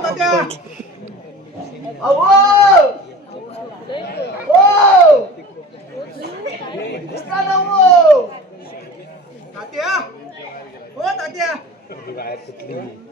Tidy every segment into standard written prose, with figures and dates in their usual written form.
तात्या तात्या हो तात्या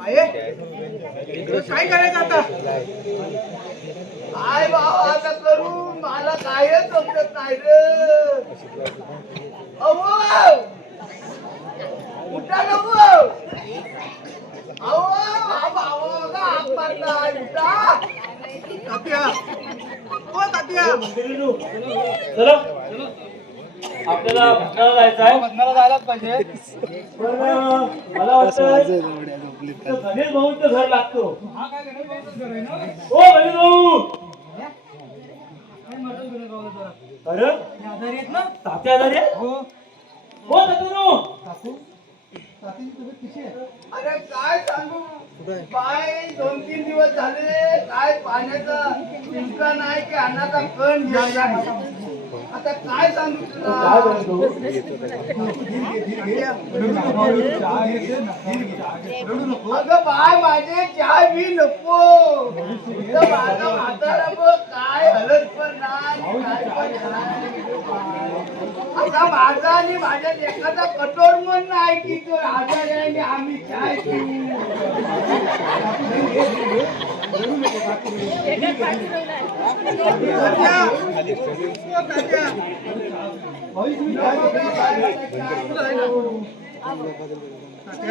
आहे काय करायचं आता काय बाबा आता करू मला कायच समजत नाही रे उठा नको तात्या हो तात्या चला आपल्याला भजनाला जायचं आहे. भजनाला जायलाच पाहिजे पण मला वाटतं गणेश भाऊंचं घर लागतो. हा काय गणेश भाऊचंच घर आहे ना ओ गणेश भाऊ अरे आजारी आहेत ना तात्या आजारी आहे? हो हो तात्यानो काकू तात्याची तब्येत कशी आहे अरे काय सांगू काय 2-3 दिवस झाले काय पाण्याचा चिंता नाही की अन्नाचा कण घ्यायला आता काय सांगू तुला अगं बाय माझे चहा बी नको माझा म्हातारा बघ काय हलत पण नाही काय पण नाही. आता माझा आणि माझ्या एखादा कठोर मन नाही की तो आजारी आहे आणि आम्ही काय पिऊ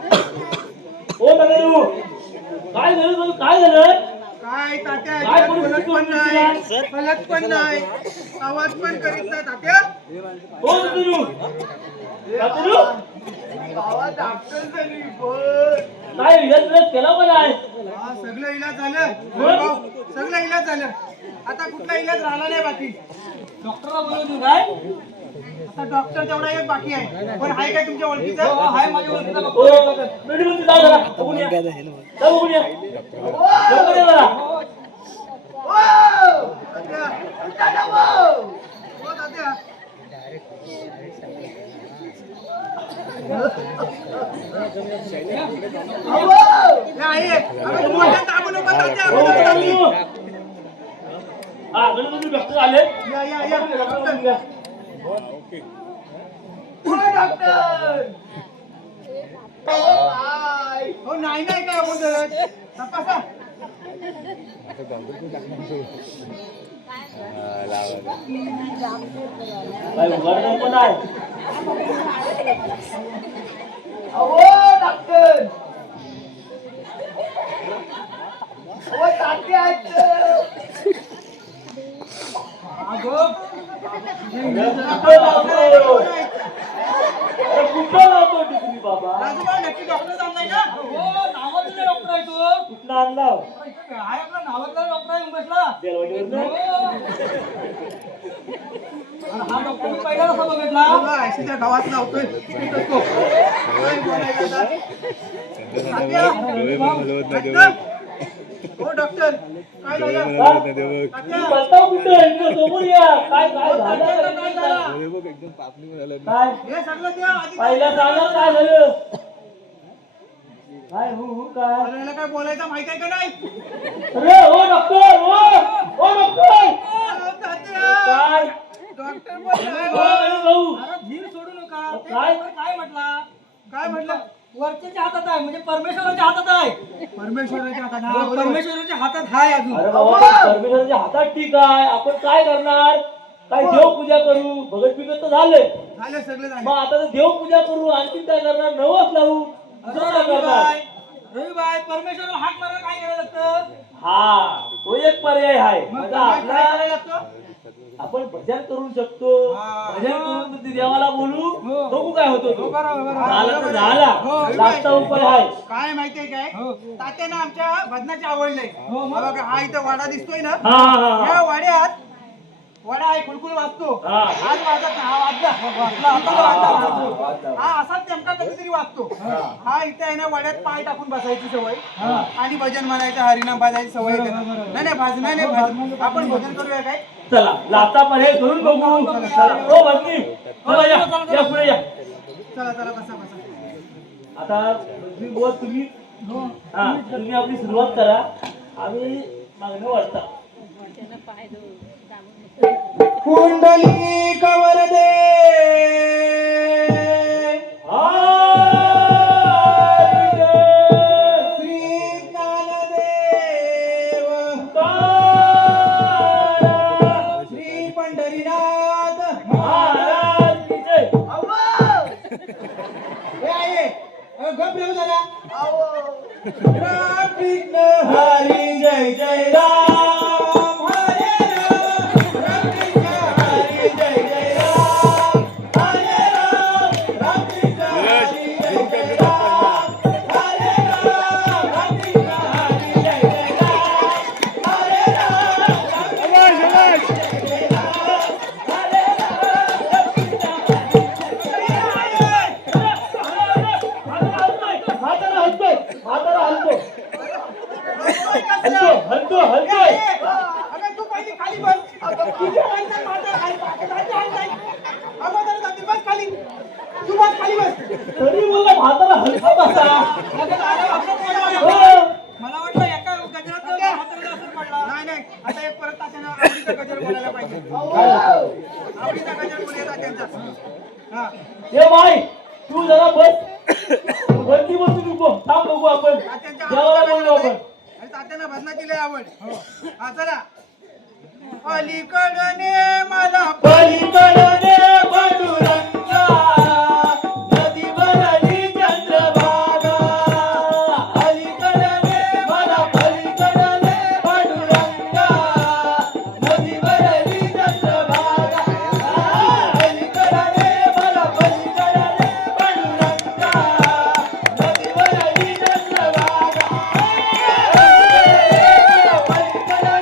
ओ तात्यानो काय झालं काय झालं काय तात्या काय बोलत पण नाही हलत पण नाही आवाज पण करीत नाही तात्या हो तात्यानो तात्यानो बाबा डॉक्टर झाली पण काय इलाज केला पण आहे हा सगळं इलाज झालं भाऊ, सगळं इलाज झालं आता कुठला इलाज राहिला नाही बाकी डॉक्टरला बोलवतो काय आता डॉक्टर तेवढा एक बाकी आहे पण आहे काय तुमच्या ओळखीचा आहे माझ्या ओळखीचा ओ मेडिकल जा जरा बघून या जा बघून या लवकर या जरा तात्या हो तात्या हे आहे अगं तू मोठ्या दाबू नको तात्या अगोदर तात्या. हा गणपती डॉक्टर आले या डॉक्टर डॉक्टर हो नाही नाही काय अगोदर तपासा काय उघडणार पण आहे डॉक्टर तात्या कुठं लावतो डिग्री बाबा राजूबा नक्की डॉक्टर आणलाय ना हो नावातला डॉक्टर आहे तो कुठला आणला आहे आपला नावातला डॉक्टर आहे मुंबईला हा डॉक्टर मी पहिला कसा बघितला त्या गावात लावतोय हो डॉक्टर काय झालं समोर या काय काय काय हे सगळं त्या आधी पहिला सांगा काय झालं काय हो काय आपल्याला काय बोलायचं माहित आहे का नाही अरे हो डॉक्टर हो डॉक्टर काय डॉक्टर भाऊ धीर सोडू नका काय? काय म्हटलं वरच्या हातात आहे म्हणजे परमेश्वराच्या हातात आहे परमेश्वराच्या हातात परमेश्वराच्या हातात आहे अजून अरे बाबा परमेश्वराच्या हातात ठीक आहे आपण काय करणार काय देवपूजा करू भगत बिगत तर झाले सगळं झालं मग आता तर देवपूजा करू आणखी काय करणार नवस लावू दुसरं काय करणार रविबाई परमेश्वराला हाक मारायला काय करायला लागतं हा तो एक पर्याय आहे मग आता काय आपला करायला लागतं आपण भजन करू शकतो हा. भजन करून ते देवाला बोलू हो. बघू काय होतो तो बरोबर. झाला तर झाला हो. लास्टचा उपाय आहे काय माहितीये काय तात्यानं आमच्या भजनाचे आवडले बघा हा इथं वाडा दिसतोय ना हा हा हा या वाड्यात वडा आहे कुलकुल वाचतो हा. आज वाजत हा वाजला हा असाच नेमका कधीतरी वाचतो हा इथे आहे ना वड्यात पाय टाकून बसायची सवय आणि भजन म्हणायचं हरिनाम बाजायची सवय आहे त्याला. नाही भजनाने आपण भजन करूया काय चला लाता पण हे करून बघू चला हो भजनी चला या पुढे या चला चला बसा बसा आता भजनी बोल तुम्ही हा तुम्ही आपली सुरुवात करा आम्ही मागणं वाटता कुंडली कवर दे श्री ज्ञानदेव श्री पंढरीनाथ महाराज की जय. हे आहे गप रे दादा राम कृष्ण हरी जय जय राम हरे राम राम कृष्ण हरी जय जय राम हरे राम राम कृष्ण हरी जय जय राम हरे राम राम कृष्ण हरी जय जय राम हरे राम राम कृष्ण हरी जय जय राम हरे हलतोय. अगं तू पहिली खाली बस तुझ्या माणसात माझा अगोदर जाती बस खाली तू बस खाली बस तरी बोलला म्हातारा हलका बसा. मला वाटलं एका गजरात म्हाताऱ्याला असर पडला नाही नाही आता एक परत तात्यानं आवडीचा गजर बोलायला पाहिजे आवडीचा गजर बोलायचा त्यांचा हा ए बाई तू जरा बस वरती बसून नको थांब बघू आपण तात्यांच्या देवाला बोललो आवडीचा आपण. गजर आहे. आणि तात्यांना भजनाची लय आवड हा चला अलीकडने मला पलीकडे पांडुरंगा नदी भरली चंद्रभागा अलीकडे मला पलीकडे पांडुरंगा नदी भरली चंद्रभागा अलीकडे मला पलीकडे पांडुरंगा नदी भरली चंद्रभागा पलीकडे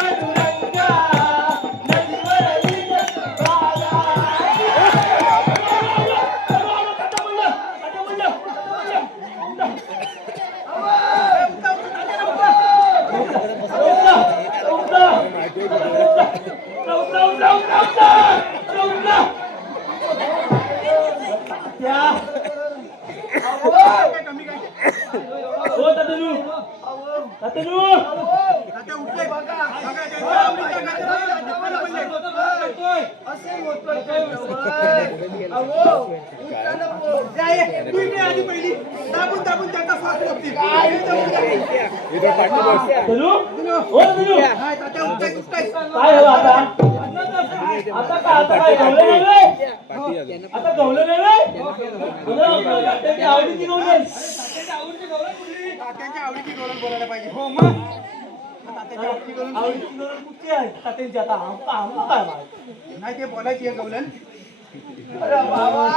पांडुरंगा नदी भरली कमी काय तात्या उठले बघा त्यांच्या आवडीचा गजर असे होतोय अहो उठायला तू इकडे आधी पहिली दाबून दाबून त्याचा श्वास रोखतील. हाय, तात्या उठताय, उठताय. काय झालं आता काय गवलं नाही आता गवलं नाही त्याची आवडीची गवलं तात्यांच्या आवडीची गौरव बोलायला पाहिजे हो मग तात्यांच्या आवडीची गौरव आवडीची गवलं कुठची आहे तात्यांची आता आम्हाला काय माहिती. नाही ते बोलायची आहे गौलन अरे बाबा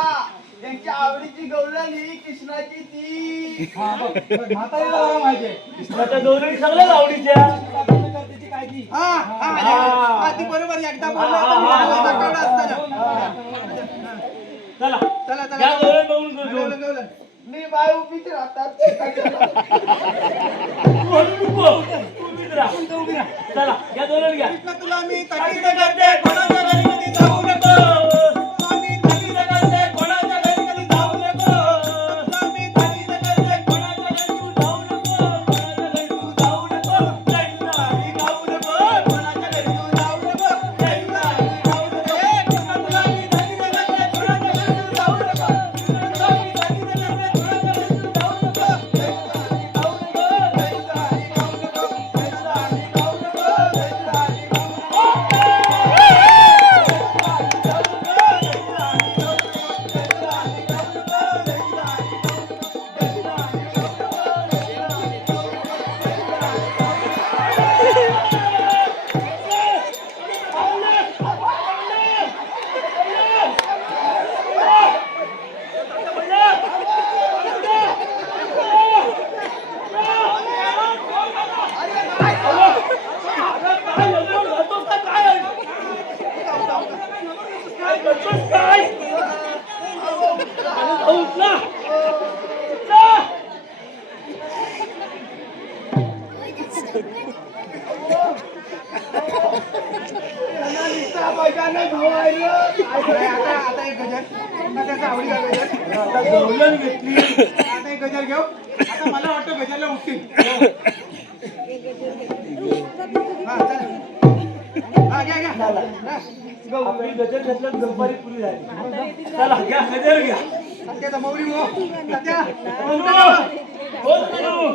त्यांच्या आवडीची गवळणी कृष्णाची ती म्हातारीला माहिती आहे कृष्णाच्या गवळणी सगळ्याच आवडीच्या त्याची काळजी हा ती बरोबर एकदा बोलला आता कळलं असताना चला चला चला या गवळण बघून करतो. गौलन गौलन मी बाय उभीच राहतात तू हलू नको तू उभीच राहा. चला या गवळण घ्या. कृष्ण तुला मी ताकीद करते कोणाच्या घरी कधी जाऊ नको स्वामी ताकीद करते कोणाच्या घरी कधी जाऊ नको स्वामी ताकीद करते कोणाच्या घरी तू जाऊ नको कोणाच्या घरी तू जाऊ नको जैसा आणि गाऊ नको कोणाच्या घरी तू जाऊ नको जैसा आणि गाऊ नको हे कृष्ण तुला मी ताकीद करते कोणाच्या घरी तू जाऊ नको कृष्ण तुला मी ताकीद करते कोणाच्या घरी तू जाऊ नको जैसा आणि गाऊ नको जैसा आणि गाऊ नको जैसा आणि गाऊ नको जैसा आणि गाऊ नको आता एक गजर त्याचा आवडीचा गजर गवळण घेतली आता एक गजर घेऊ आता मला वाटतं गजरला उठतील चला आपली गजर घेतलं दुपारी पुरी झाली चला घ्या गजर घ्या सध्याचा मौली हो सध्या बोल तू.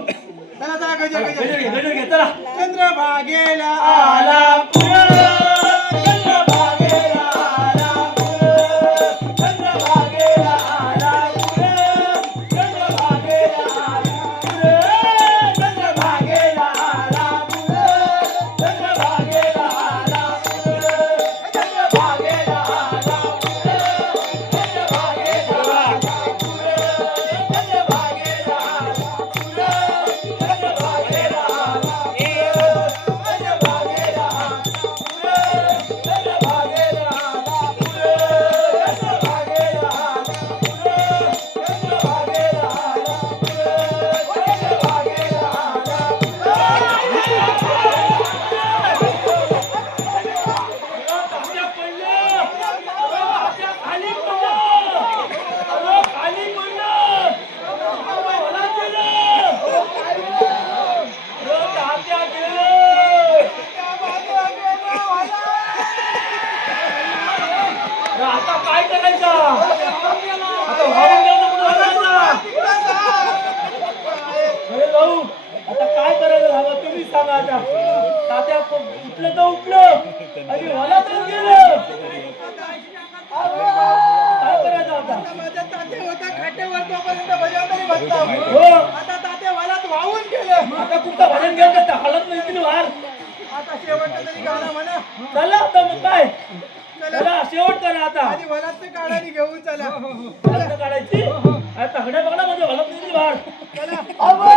चला चला गजर गजर गजर घे चला चंद्रभागेला आला चंद्रभागेला आला चंद्रभागेला आला चंद्रभागेला चंद्रभागेला आला चंद्रभागेला आला चंद्रभागेला आला आता काय करायचं आता वाहून गेलं तर कुठं जायचं? अरे भाऊ आता काय करायचं झालं तुम्ही सांगा आता तात्या उठलं तर उठलं आणि मला तर गेलं काय करायचं आता माझा तात्या होता खाट्यावर तोपर्यंत भजनदारी बसला हो आता तात्या वालात वाहून गेलं आता कुठं भजन घ्यायचं तर हालत नाही की वार आता शेवटचं तरी गाणं म्हणा चला आता मग काय चला शेवट करा आता आधी वलात काढायला घेऊन चला हलत काढायची आता हड्या बघा म्हणजे हलत नाही वार चला अहो